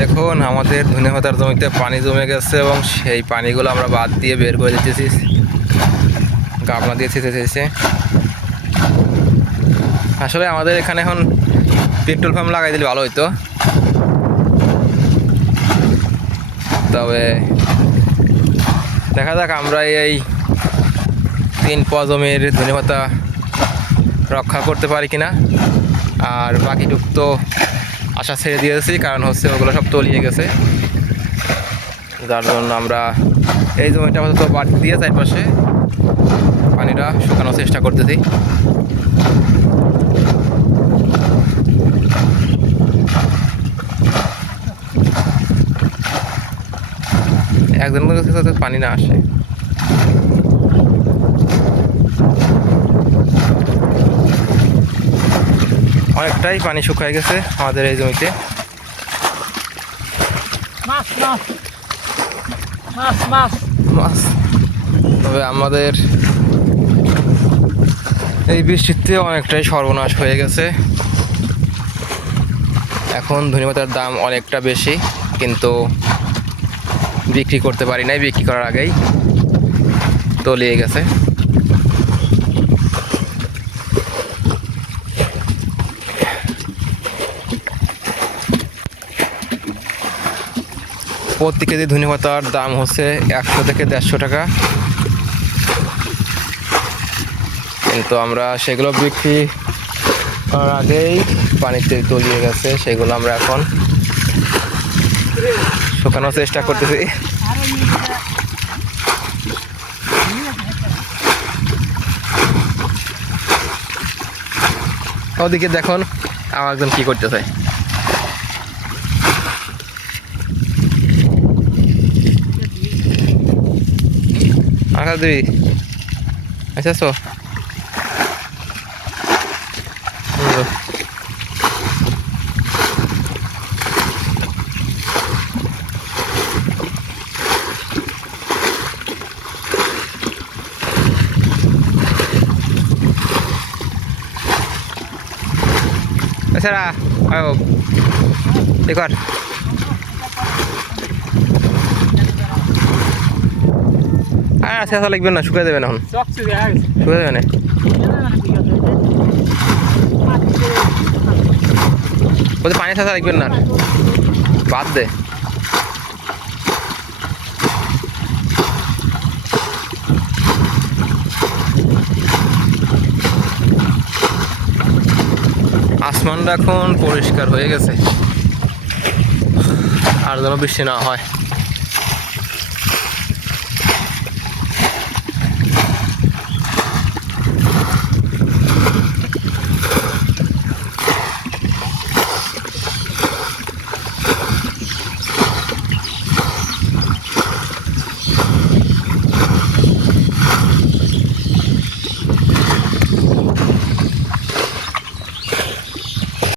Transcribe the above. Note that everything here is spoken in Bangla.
দেখুন আমাদের ধনেপাতার জমিতে পানি জমে গেছে এবং সেই পানিগুলো আমরা বাদ দিয়ে বের করে দিতেছি, গামলা দিয়ে ছেঁচে। আসলে আমাদের এখানে এখন পেট্রোল পাম্প লাগাই দিলে ভালো হইতো, তবে দেখা যাক আমরা এই 3 প জমির ধনেপাতা রক্ষা করতে পারি কিনা। আর বাকিটুক তো আশা ছেড়ে দিয়েছি, কারণ হচ্ছে ওগুলো সব তলিয়ে গেছে, যার জন্য আমরা এই জমিটা আপাতত বাদ দিয়ে চারপাশে পানিটা শুকানোর চেষ্টা করতেছি। একজনের কাছে পানি না আসে, অনেকটাই পানি শুকায় গেছে আমাদের এই জমিতে। মাছ তবে আমাদের এই বৃষ্টিতে অনেকটাই সর্বনাশ হয়ে গেছে। এখন ধনেপাতার দাম অনেকটা বেশি, কিন্তু বিক্রি করতে পারি নাই, বিক্রি করার আগেই তলিয়ে গেছে। প্রতি কেজি ধনেপাতার দাম হচ্ছে 100 থেকে 150 টাকা, কিন্তু আমরা সেগুলো বিক্রি করার আগেই পানিতে তলিয়ে গেছে। সেগুলো আমরা এখন শুকানোর চেষ্টা করতেছি। ওদিকে দেখুন আমার একজন কি করতেছে। আচ্ছা দিবি, আচ্ছা সো এছাড়া এ কর। আর আচ্ছা লাগবে না, শুকাই দেবেন এখন, শুকাই দেবে না। বলতে পানি ছাড়া লাগবেন না, বাদ দে। আসমানটা এখন পরিষ্কার হয়ে গেছে, আর যেন বৃষ্টি না হয়।